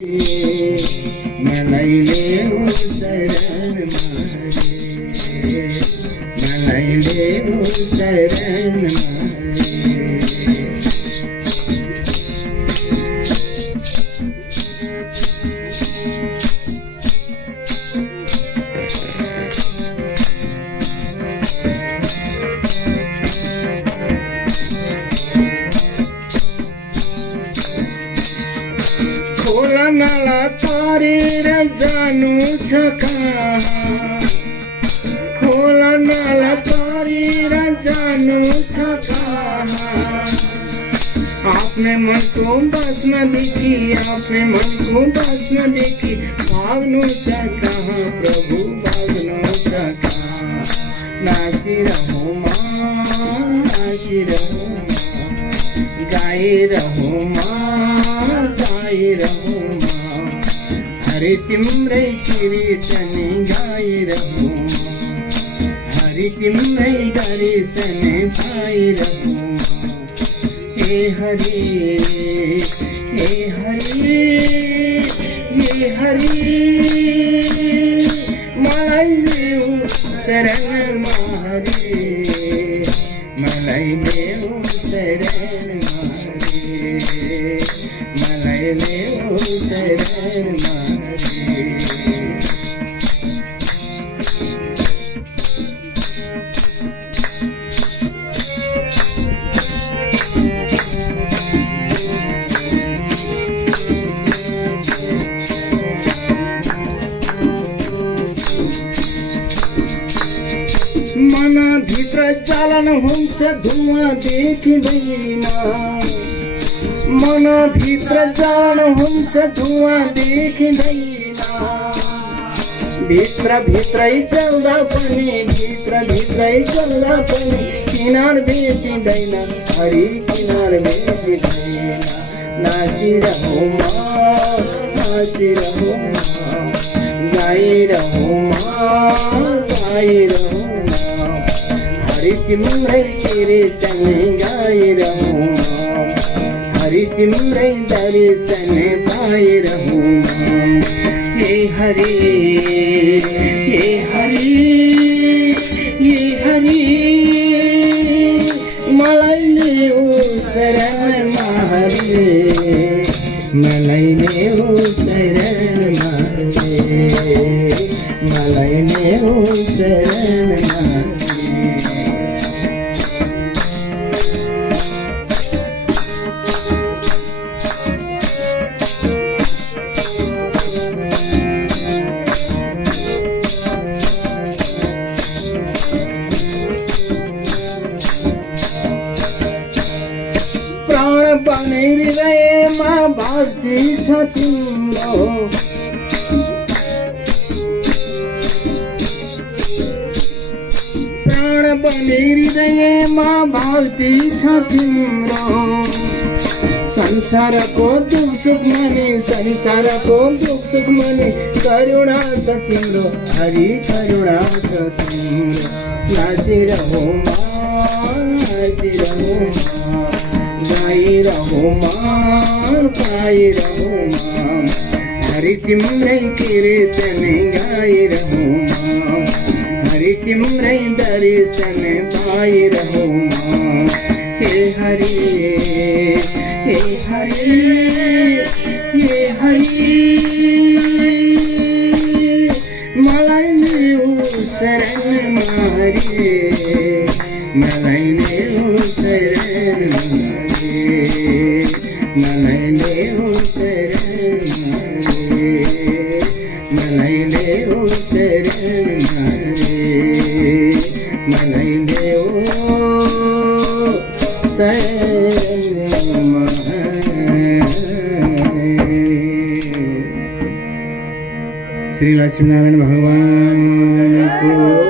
मलाई लेऊ शरण मारे, मलाई लेऊ शरण मारे। खोलनाला तारेर जानु छ कहाँ, खोलनाला तारेर जानु छ कहाँ। आफ्नै मनको बस्नदेखि, आफ्नै मनको बस्नदेखि भाग्नु छ कहाँ, प्रभु भाग्नु छ कहाँ। नाचिरहँ म, नाचिरहँ म, गाइरहँ म, गाइरहँ म, हरि तिम्रै कीर्तन गाइरहँ म, हरि तिम्रै दर्शन पाइरहँ म। हे हरि, हे हरि, हे हरि, मलाई लेऊ शरणमा हरि, मलाई लेऊ शरणमा हरि, मलाई लेऊ शरणमा हरि। मनभित्र चालन हुन्छ धुवा देखिँदैन, मनभित्र चालन हुन्छ धुवा देखिँदैन। भित्र भित्रै चल्दा पनि, भित्र भित्रै चल्दा पनि किनार भेटिँदैन, हरि किनार भेटिँदैन। नाचिरहँ म, नाचिरहँ म, गाइरहँ म, गाइरहँ म, हरि तिम्रै कीर्तन गाइरहँ म, हरि तिम्रै दर्शन पाइरहँ म। हे हरि, हे हरि, हे हरि, मलाई लेऊ शरणमा हरि, मलाई लेऊ शरणमा हरि, मलाई लेऊ शरणमा हरि। प्राण बनै हृदयमा भास्दैछ तिम्रो, प्राण बनै हृदयमा भास्दैछ तिम्रो। संसारको दुख सुख मनी, संसारको दुख सुख मनी करुणा छ तिम्रो, हरि करुणा छ तिम्रो। नाचिरहँ म, नाचिरहँ म, गाइरहँ म, गाइरहँ म, हरि तिम्रै कीर्तन गाइरहँ म, हरि तिम्रै दर्शन पाइरहँ म। हे हरि, हे हरि, हे हरि, मलाई लेऊ शरणमा हरि, मलाई लेऊ शरणमा हरि, मलाई लेऊ शरणमा हरि, मलाई लेऊ शरणमा हरि, मलाई लेऊ शरणमा हरि। श्री लक्ष्मीनारायण भगवान को